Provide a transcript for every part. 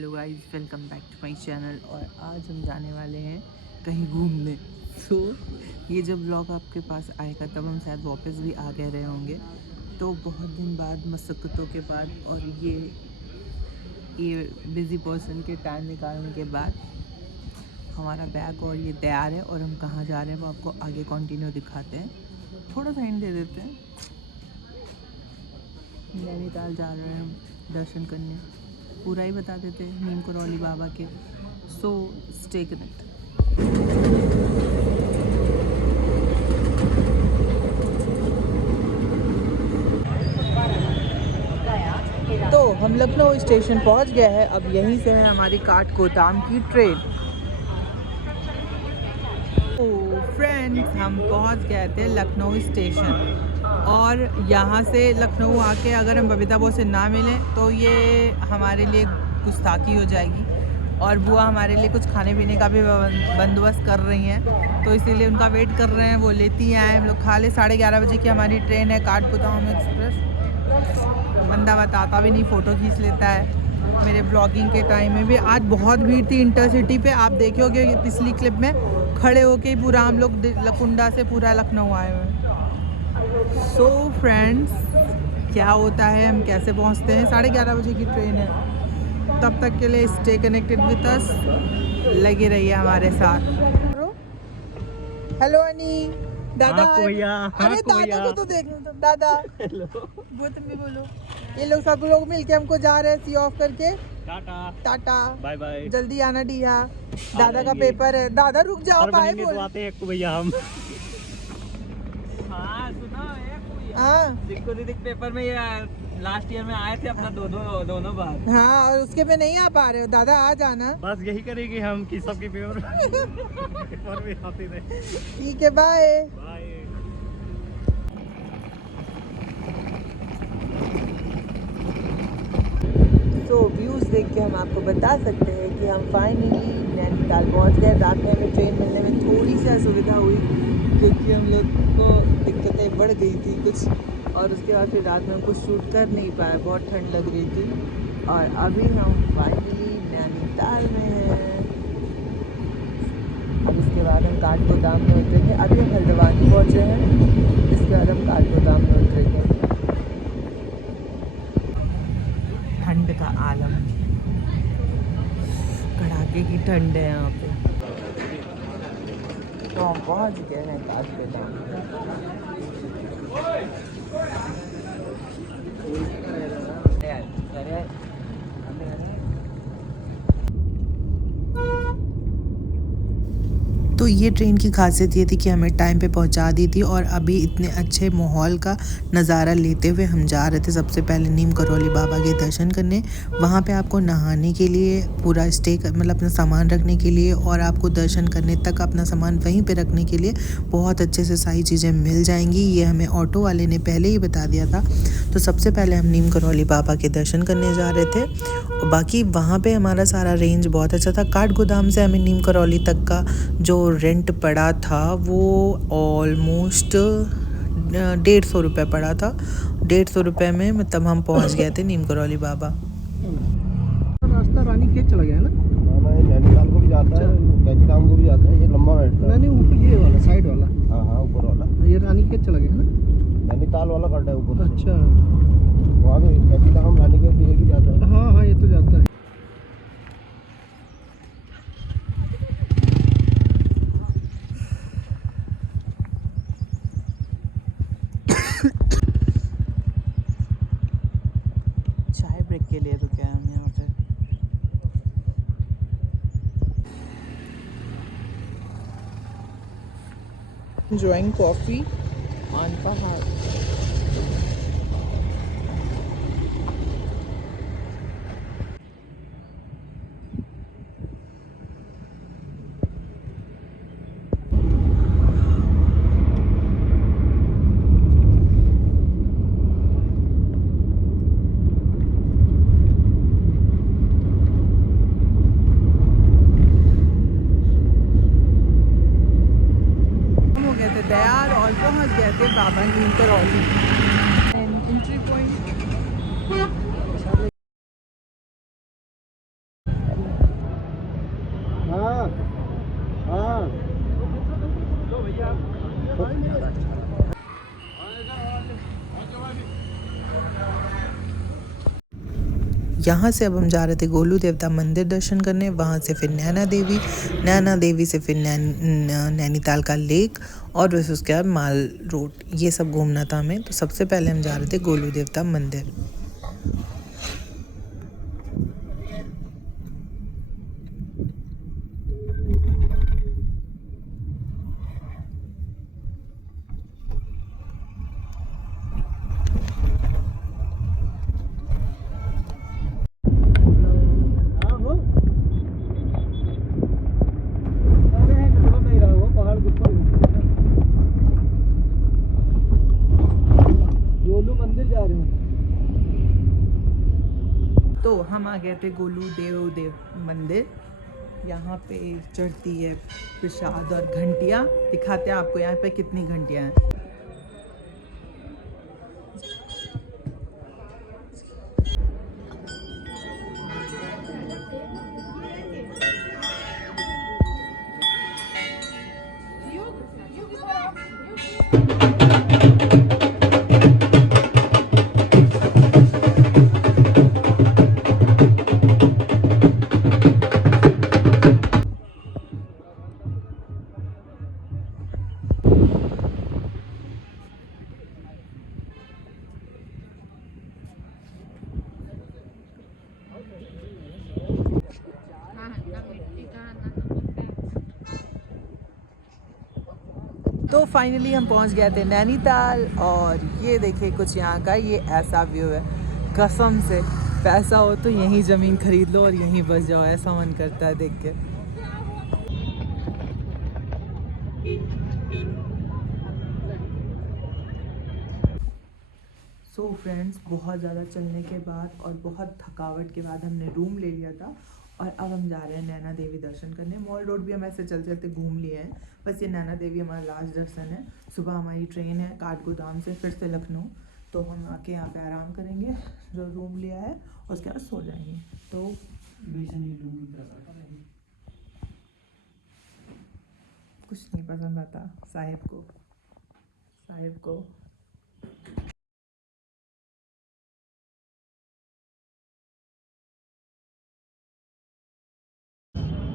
Hello guys, welcome back to my channel. और आज हम जाने वाले हैं कहीं घूमने। ये जब ब्लॉग आपके पास आएगा तब हम शायद वापस भी आ गए रहे होंगे। तो बहुत दिन बाद, मशक्क़तों के बाद और ये बिज़ी पर्सन के टाइम निकालने के बाद हमारा बैग और ये तैयार है। और हम कहाँ जा रहे हैं वो आपको आगे कंटिन्यू दिखाते हैं। थोड़ा सा हिंट दे देते हैं। नैनीताल जा रहे हैं हम दर्शन करने। पूरा ही बता देते हैं नीम करौली बाबा के। So stay connect. तो हम लखनऊ स्टेशन पहुंच गए हैं। अब यहीं से है हमारी काठगोदाम की ट्रेन। तो फ्रेंड्स, हम पहुंच गए थे लखनऊ स्टेशन। और यहाँ से लखनऊ आके अगर हम बबीता बो से ना मिलें तो ये हमारे लिए गुस्ताखी हो जाएगी। और बुआ हमारे लिए कुछ खाने पीने का भी बंदोबस्त कर रही हैं, तो इसीलिए उनका वेट कर रहे हैं। वो लेती आए, हम लोग खा ले। 11:30 बजे की हमारी ट्रेन है काठगोदाम एक्सप्रेस। बंदा बताता भी नहीं, फ़ोटो खींच लेता है। मेरे ब्लॉगिंग के टाइम में भी आज बहुत भीड़ थी इंटरसिटी पे। आप देखोगे पिछली क्लिप में खड़े होके ही पूरा हम लोग लकुंडा से पूरा लखनऊ आए हुए हैं। सो फ्रेंड्स, क्या होता है, हम कैसे पहुंचते हैं। 11:30 बजे की ट्रेन है। तब तक के लिए स्टे कनेक्टेड विद अस, लगे रहिए हमारे साथ। हेलो अनी, दादा भैया। अरे दादा को तो देख लो। दादा हेलो, वो तुम भी बोलो। ये लोग सब लोग मिलके हमको जा रहे हैं सी ऑफ करके। Tata tata, bye bye. जल्दी आना डिया, दादा का पेपर है। दादा रुक जाओ, बाय बोल। तो आते हैं भैया हम। हाँ सुनो, दिक्को दीदी पेपर में ये लास्ट ईयर में आए थे अपना दोनों बार। हाँ, और उसके पे नहीं आ पा रहे हो। दादा आ जाना। बस यही करेंगे हम कि सबके पेपर पेपर में आते रहे। ठीक है, बाय बाय। तो व्यूज़ देख के हम आपको बता सकते हैं कि हम फाइनली नैनीताल पहुंच गए। रात में हमें ट्रेन मिलने में थोड़ी सी असुविधा हुई क्योंकि हम लोग को दिक्कतें बढ़ गई थी कुछ। और उसके बाद फिर रात में हम कुछ शूट कर नहीं पाए, बहुत ठंड लग रही थी। और अभी हम फाइनली नैनीताल में हैं। अब इसके बाद हम काठगोदाम में उतरेंगे। अभी हम हल्द्वानी पहुँचे हैं, इसके बाद हम काठगोदाम में उतरेंगे। ठंड का आलम, कड़ाके की ठंड है यहाँ पे। तो हम पहुँच गए हैं काठगोदाम। तो ये ट्रेन की खासियत ये थी कि हमें टाइम पे पहुंचा दी थी। और अभी इतने अच्छे माहौल का नज़ारा लेते हुए हम जा रहे थे सबसे पहले नीम करौली बाबा के दर्शन करने। वहाँ पे आपको नहाने के लिए पूरा स्टे मतलब अपना सामान रखने के लिए और आपको दर्शन करने तक अपना सामान वहीं पे रखने के लिए बहुत अच्छे से सारी चीज़ें मिल जाएंगी। ये हमें ऑटो वाले ने पहले ही बता दिया था। तो सबसे पहले हम नीम करौली बाबा के दर्शन करने जा रहे थे। और बाकी वहाँ पे हमारा सारा रेंज बहुत अच्छा था। काठगोदाम से हमें नीम करौली तक का जो रेंट पड़ा था वो ऑलमोस्ट 150 रुपये पड़ा था। 150 रुपये में मतलब हम पहुँच गए थे नीम करौली बाबा। रास्ता रानी खेत चला गया है ना? ये नैनीताल को भी जाता है, कैचीधाम को भी जाता है। ये लंबा रास्ता है। नहीं ऊपर ये वाला साइड वाला। हाँ हाँ, ऊपर वाला ये रानी खेत चला गया है ना? नैनीताल वाला कट है ऊपर से। अच्छा, वहाँ पे कैचीधाम रानी खेत भी एक ही जाता है। हाँ हाँ, ये तो जाता है। चाय ब्रेक के लिए रुके हैं हम यहाँ पे। Enjoying coffee on पहाड़। तैयार और पहुंच गए थे बाबा नीम करौली। एंट्री पॉइंट यहाँ से अब हम जा रहे थे गोलू देवता मंदिर दर्शन करने, वहाँ से फिर नैना देवी से फिर नैनीताल का लेक और वैसे उसके बाद माल रोड, ये सब घूमना था हमें। तो सबसे पहले हम जा रहे थे गोलू देवता मंदिर। हाँ हो अरे नजर नहीं रहा वो पहाड़ के ऊपर गोलू मंदिर जा रहे हैं। तो हम आ गए थे गोलू देव मंदिर। यहाँ पे चढ़ती है प्रसाद और घंटियाँ, दिखाते हैं आपको यहाँ पे कितनी घंटियाँ हैं। तो फाइनली हम पहुंच गए थे नैनीताल और ये देखिए कुछ यहाँ का ये ऐसा व्यू है। कसम से पैसा हो तो यहीं ज़मीन खरीद लो और यहीं बस जाओ, ऐसा मन करता है देख के। सो फ्रेंड्स, बहुत ज़्यादा चलने के बाद और बहुत थकावट के बाद हमने रूम ले लिया था और अब हम जा रहे हैं नैना देवी दर्शन करने। मॉल रोड भी हम ऐसे चलते चलते घूम लिए हैं, बस ये नैना देवी हमारा लास्ट दर्शन है। सुबह हमारी ट्रेन है काठगोदाम से फिर से लखनऊ, तो हम आके यहाँ पे आराम करेंगे जो रूम लिया है और उसके बाद सो जाएंगे। तो कुछ नहीं पसंद आता साहिब को।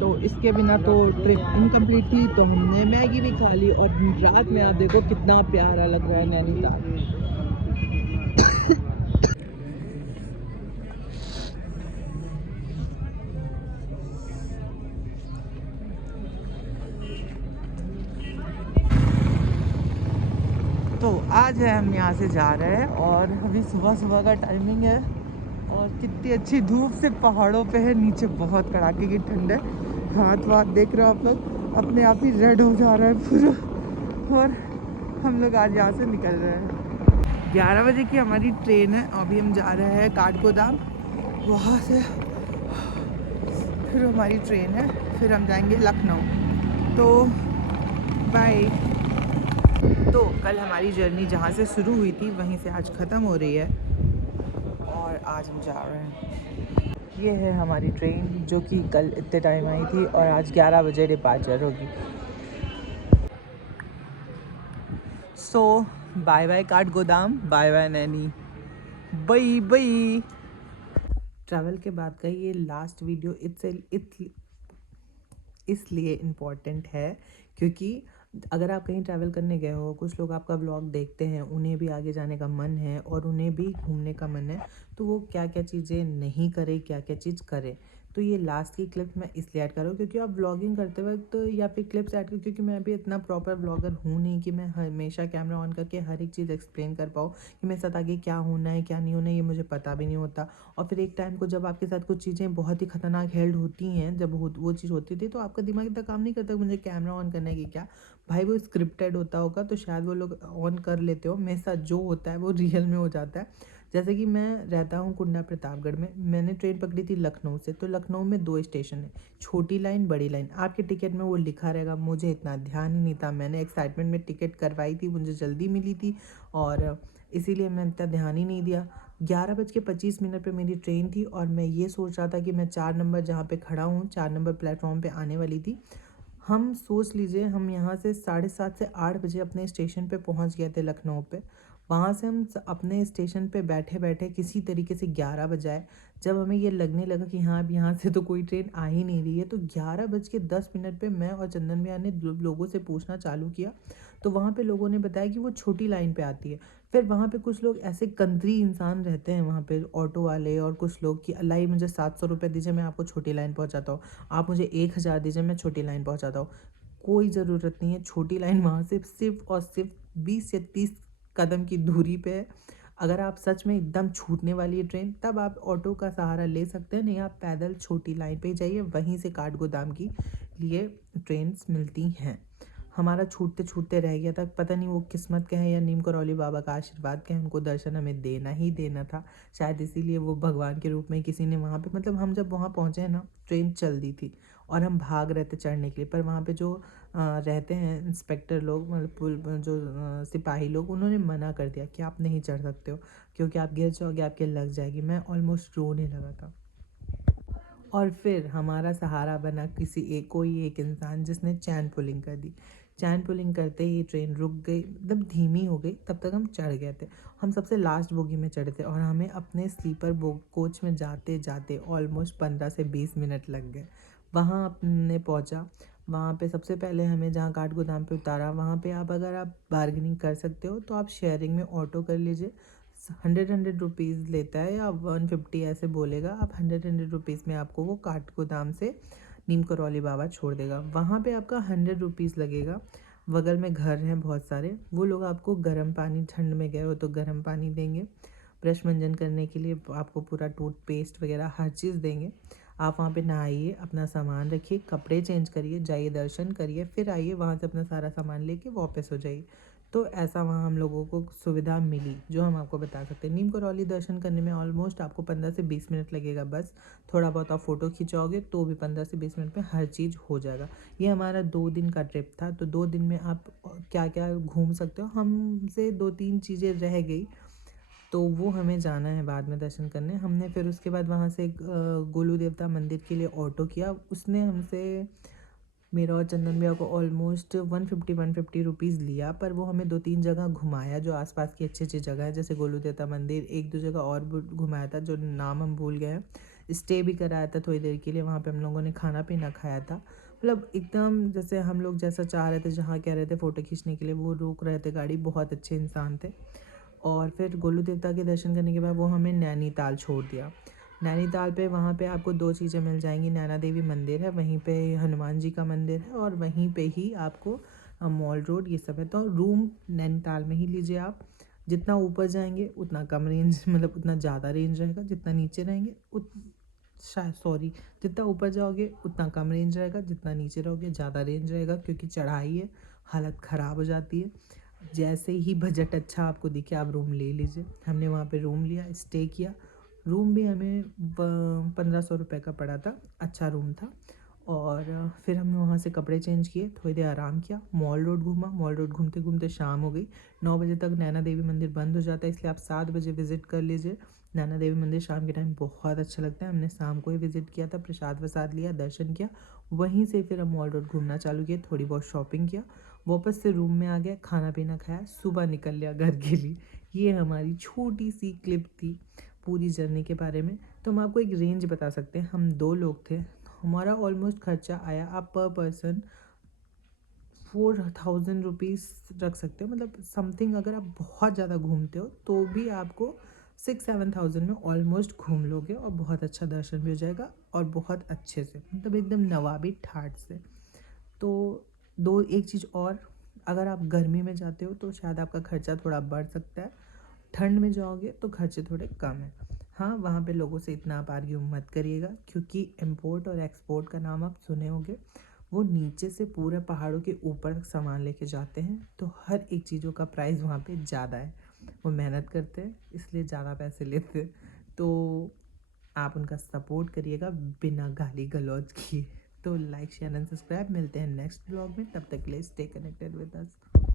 तो इसके बिना तो ट्रिप इनकम्प्लीट थी, तो हमने मैगी भी खा ली और रात में आप देखो कितना प्यारा लग रहा है नैनीताल। तो आज है हम यहाँ से जा रहे हैं और अभी सुबह का टाइमिंग है और कितनी अच्छी धूप से पहाड़ों पे है, नीचे बहुत कड़ाके की ठंड है। हाथ देख रहे हो आप लोग, अपने आप ही रेड हो जा रहा है पूरा। और हम लोग आज यहाँ से निकल रहे हैं। 11 बजे की हमारी ट्रेन है, अभी हम जा रहे हैं काठगोदाम, वहाँ से फिर हमारी ट्रेन है, फिर हम जाएंगे लखनऊ। तो बाय। तो कल हमारी जर्नी जहाँ से शुरू हुई थी वहीं से आज ख़त्म हो रही है और आज हम जा रहे हैं। ये है हमारी ट्रेन जो कि कल इतने टाइम आई थी और आज 11 बजे डिपार्चर होगी। So bye bye Kathgodam, bye bye Naini, bye bye. Travel के बाद का ये लास्ट वीडियो इसलिए इम्पॉर्टेंट है क्योंकि अगर आप कहीं ट्रैवल करने गए हो, कुछ लोग आपका व्लॉग देखते हैं, उन्हें भी आगे जाने का मन है और उन्हें भी घूमने का मन है, तो वो क्या क्या चीज़ें नहीं करे, क्या क्या चीज़ करे। तो ये लास्ट की क्लिप मैं इसलिए ऐड कर रहा हूँ क्योंकि आप व्लॉगिंग करते वक्त तो या फिर क्लिप्स ऐड कर, क्योंकि मैं भी इतना प्रॉपर व्लॉगर हूँ नहीं कि मैं हमेशा कैमरा ऑन करके हर एक चीज़ एक्सप्लेन कर पाऊँ कि मेरे साथ आगे क्या होना है क्या नहीं होना है, ये मुझे पता भी नहीं होता। और फिर एक टाइम को जब आपके साथ कुछ चीज़ें बहुत ही खतरनाक हेल्ड होती हैं, जब वो चीज़ होती थी तो आपका दिमाग इतना काम नहीं करता मुझे कैमरा ऑन करने की क्या भाई, वो स्क्रिप्टेड होता होगा तो शायद वो लोग ऑन कर लेते हो। मेरे साथ जो होता है वो रियल में हो जाता है। जैसे कि मैं रहता हूँ कुंडा प्रतापगढ़ में, मैंने ट्रेन पकड़ी थी लखनऊ से, तो लखनऊ में 2 स्टेशन है, छोटी लाइन बड़ी लाइन। आपके टिकट में वो लिखा रहेगा, मुझे इतना ध्यान ही नहीं था, मैंने एक्साइटमेंट में टिकट करवाई थी, मुझे जल्दी मिली थी और इसीलिए मैंने इतना ध्यान ही नहीं दिया। 11:25 पर मेरी ट्रेन थी और मैं ये सोच रहा था कि मैं 4 नंबर जहाँ पे खड़ा हूँ, 4 नंबर प्लेटफॉर्म पे आने वाली थी। हम सोच लीजिए हम यहाँ से 7:30 से 8 बजे अपने स्टेशन पे पहुँच गए थे लखनऊ पे। वहाँ से हम अपने स्टेशन पे बैठे बैठे किसी तरीके से 11 बजे आए। जब हमें ये लगने लगा कि हाँ अब यहाँ से तो कोई ट्रेन आ ही नहीं रही है, तो 11:10 पे मैं और चंदन भैया ने लोगों से पूछना चालू किया। तो वहाँ पे लोगों ने बताया कि वो छोटी लाइन पे आती है। फिर वहाँ पे कुछ लोग ऐसे कंत्री इंसान रहते हैं वहाँ पे, ऑटो वाले और कुछ लोग, कि अल्लाह ही मुझे 700 रुपये दीजिए, मैं आपको छोटी लाइन पहुँचाता हूँ, आप मुझे 1000 दीजिए, मैं छोटी लाइन पहुँचाता हूँ। कोई ज़रूरत नहीं है, छोटी लाइन वहाँ से सिर्फ और सिर्फ 20 या 30 कदम की दूरी पे है। अगर आप सच में एकदम छूटने वाली है ट्रेन, तब आप ऑटो का सहारा ले सकते हैं, नहीं आप पैदल छोटी लाइन पे ही जाइए, वहीं से काठगोदाम की लिए ट्रेन्स मिलती हैं। हमारा छूटते छूटते रह गया था, पता नहीं वो किस्मत के हैं या नीम करौली बाबा का आशीर्वाद के हैं, उनको दर्शन हमें देना ही देना था शायद, इसीलिए वो भगवान के रूप में किसी ने वहाँ पे, मतलब हम जब वहाँ पहुँचे हैं ना, ट्रेन चल दी थी और हम भाग रहे थे चढ़ने के लिए, पर वहाँ पे जो रहते हैं इंस्पेक्टर लोग, मतलब जो सिपाही लोग, उन्होंने मना कर दिया कि आप नहीं चढ़ सकते हो, क्योंकि आप गिर जाओगे, आपके लग जाएगी। मैं ऑलमोस्ट रोने लगा था। और फिर हमारा सहारा बना कोई एक इंसान जिसने चैन पुलिंग कर दी। चैन पुलिंग करते ही ट्रेन रुक गई, एकदम धीमी हो गई, तब तक हम चढ़ गए थे। हम सबसे लास्ट बोगी में चढ़े थे और हमें अपने स्लीपर कोच में जाते जाते ऑलमोस्ट 15 से 20 मिनट लग गए। वहाँ अपने पहुँचा, वहाँ पे सबसे पहले हमें जहाँ काठगोदाम पे उतारा, वहाँ पे अगर आप बार्गेनिंग कर सकते हो तो आप शेयरिंग में ऑटो कर लीजिए। 100 लेता है या 150 ऐसे बोलेगा, आप 100 में आपको वो काठगोदाम से नीम करौली बाबा छोड़ देगा। वहाँ पे आपका 100 लगेगा। बगल में घर हैं बहुत सारे, वो लोग आपको गर्म पानी, ठंड में गए हो तो गर्म पानी देंगे, ब्रश मंजन करने के लिए आपको पूरा टूथपेस्ट वगैरह हर चीज़ देंगे। आप वहाँ पे नहाइए, अपना सामान रखिए, कपड़े चेंज करिए, जाइए दर्शन करिए, फिर आइए वहाँ से अपना सारा सामान लेके वापस हो जाइए। तो ऐसा वहाँ हम लोगों को सुविधा मिली, जो हम आपको बता सकते हैं। नीम करौली दर्शन करने में ऑलमोस्ट आपको 15 से 20 मिनट लगेगा बस। थोड़ा बहुत आप फ़ोटो खिंचाओगे तो भी 15 से 20 मिनट में हर चीज़ हो जाएगा। ये हमारा 2 दिन का ट्रिप था, तो 2 दिन में आप क्या क्या घूम सकते हो। हमसे 2-3 चीज़ें रह गई, तो वो हमें जाना है बाद में दर्शन करने। हमने फिर उसके बाद वहाँ से गोलू देवता मंदिर के लिए ऑटो किया। उसने हमसे, मेरा और चंदन भैया को ऑलमोस्ट 150 रुपीज़ लिया, पर वो हमें 2-3 जगह घुमाया जो आसपास की अच्छी अच्छी जगह है, जैसे गोलू देवता मंदिर, 1-2 जगह और घुमाया था जो नाम हम भूल गए हैं। स्टे भी कराया था थोड़ी देर के लिए, वहाँ पे हम लोगों ने खाना पीना खाया था। मतलब एकदम जैसे हम लोग जैसा चाह रहे थे, जहाँ कह रहे थे फ़ोटो खींचने के लिए, वो रोक रहे थे गाड़ी, बहुत अच्छे इंसान थे। और फिर गोलू देवता के दर्शन करने के बाद वो हमें नैनीताल छोड़ दिया। नैनीताल पे, वहाँ पे आपको 2 चीज़ें मिल जाएंगी, नैना देवी मंदिर है, वहीं पे हनुमान जी का मंदिर है, और वहीं पे ही आपको मॉल रोड ये सब है। तो रूम नैनीताल में ही लीजिए आप। जितना ऊपर जाएंगे उतना कम रेंज, मतलब उतना ज़्यादा रेंज रहेगा, जितना नीचे रहेंगे जितना ऊपर जाओगे उतना कम रेंज रहेगा, जितना नीचे रहोगे ज़्यादा रेंज रहेगा, क्योंकि चढ़ाई है, हालत ख़राब हो जाती है। जैसे ही बजट अच्छा आपको दिखे आप रूम ले लीजिए। हमने वहाँ पे रूम लिया, स्टे किया। रूम भी हमें 1500 रुपये का पड़ा था, अच्छा रूम था। और फिर हमने वहाँ से कपड़े चेंज किए, थोड़ी देर आराम किया, मॉल रोड घूमा। मॉल रोड घूमते घूमते शाम हो गई। 9 बजे तक नैना देवी मंदिर बंद हो जाता है, इसलिए आप 7 बजे विज़िट कर लीजिए। नैना देवी मंदिर शाम के टाइम बहुत अच्छा लगता है। हमने शाम को ही विज़िट किया था, प्रसाद वसाद लिया, दर्शन किया। वहीं से फिर हम मॉल रोड घूमना चालू किया, थोड़ी बहुत शॉपिंग किया, वापस से रूम में आ गया, खाना पीना खाया, सुबह निकल लिया घर के लिए। ये हमारी छोटी सी क्लिप थी पूरी जर्नी के बारे में। तो हम आपको एक रेंज बता सकते हैं, हम 2 लोग थे, हमारा ऑलमोस्ट खर्चा आया, आप पर पर्सन 4000 रुपीज़ रख सकते हो। मतलब समथिंग, अगर आप बहुत ज़्यादा घूमते हो तो भी आपको 6-7 में ऑलमोस्ट घूम लोगे, और बहुत अच्छा दर्शन भी हो जाएगा, और बहुत अच्छे से, मतलब एकदम नवाबी ठाट से। तो एक चीज़ और, अगर आप गर्मी में जाते हो तो शायद आपका खर्चा थोड़ा बढ़ सकता है, ठंड में जाओगे तो खर्चे थोड़े कम हैं। हाँ, वहाँ पे लोगों से इतना आप आर्ग्यू मत करिएगा, क्योंकि इम्पोर्ट और एक्सपोर्ट का नाम आप सुने होंगे। वो नीचे से पूरे पहाड़ों के ऊपर तक सामान लेके जाते हैं, तो हर एक चीज़ों का प्राइस वहाँ पे ज़्यादा है। वो मेहनत करते हैं, इसलिए ज़्यादा पैसे लेते हैं। तो आप उनका सपोर्ट करिएगा बिना गाली गलौज किए। तो लाइक, शेयर एंड सब्सक्राइब। मिलते हैं नेक्स्ट ब्लॉग में, तब तक के लिए स्टे कनेक्टेड विद अस।